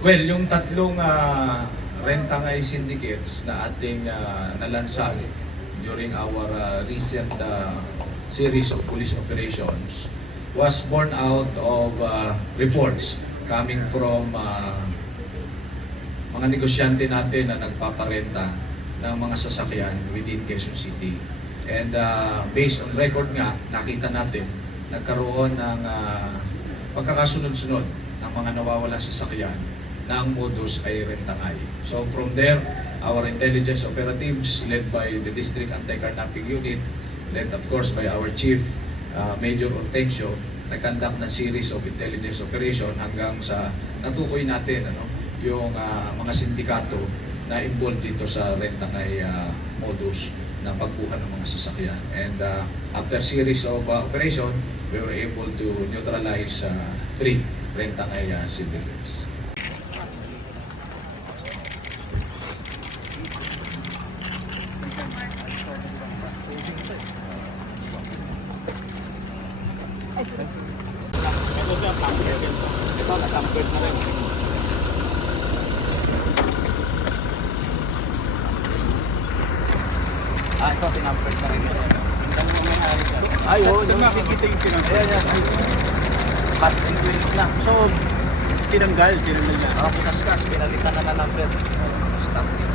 Well, yung tatlong uh, rentangay syndicates na ating uh, nalansal during our uh, recent uh, series of police operations was born out of uh, reports coming from uh, mga negosyante natin na nagpaparenta ng mga sasakyan within Quezon City. And uh, based on record nga, nakita natin, nagkaroon ng uh, pagkakasunod-sunod ng mga nawawalang sasakyan na ang modus ay rentangay. So from there, our intelligence operatives led by the District Anti-Carnapping Unit, led of course by our Chief uh, Major Ortencio, nag-conduct na series of intelligence operation hanggang sa natukoy natin ano, yung ah, mga sindikato na involved dito sa rentangay ah, modus na pagkuha ng mga sasakyan. And ah, after series of ah, operation, we were able to neutralize ah, three rentangay uh, syndicates. Ayo, ito, pinapit na rin. Ganun So, tinanggal, tinanggal na. Nakaputas ka, pinalitan na ng number. Stop.